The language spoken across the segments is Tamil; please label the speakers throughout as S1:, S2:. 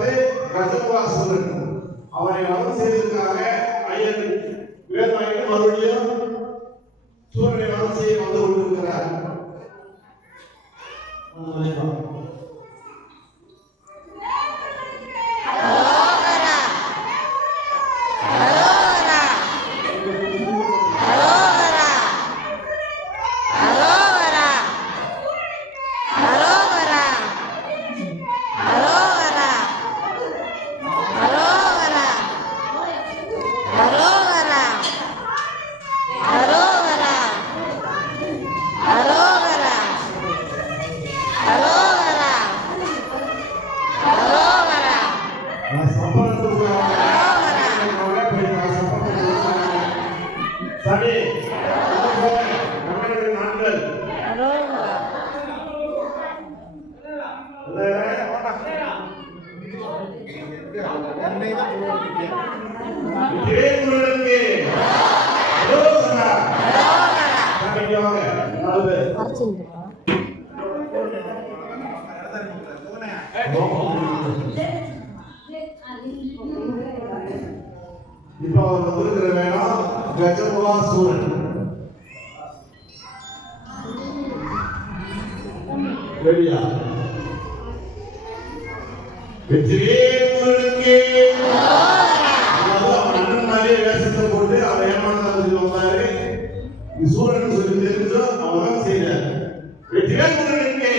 S1: பார்த்து கஜபாசுரன் அவனை வரம் செய்ததுக்காக ஐயன் வேதாயன் மறுபடியும் சூரியனை வரம் செய்ய வந்து கொண்டிருக்கிறார். இப்ப அவர் வந்திருக்கிற வேணாம் கஜமுலா சூரன் ரெடியா சூரன் சொல்லி தெரிஞ்சோ
S2: அவங்க
S1: செய்யறாரு வெற்றிவேல்
S2: முருகனுக்கு.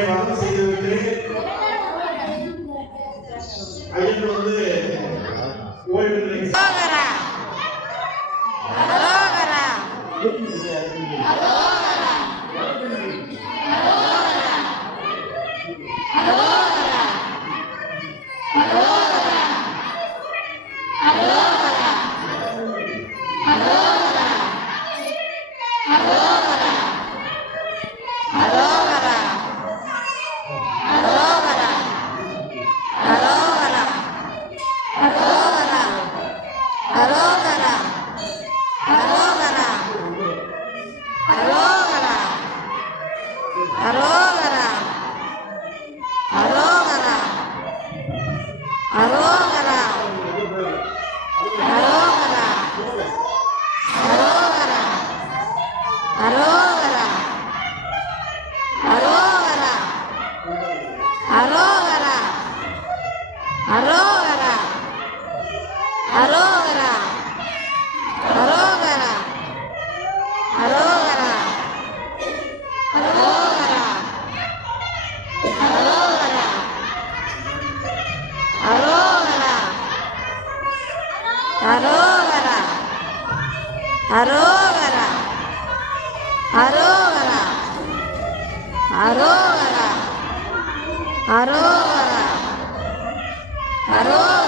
S1: உங்களை வந்து செய்திருக்கிறேன் ஐயன் வந்து ஓய்வு
S2: Alo. Arroba. Arroba. Arroba.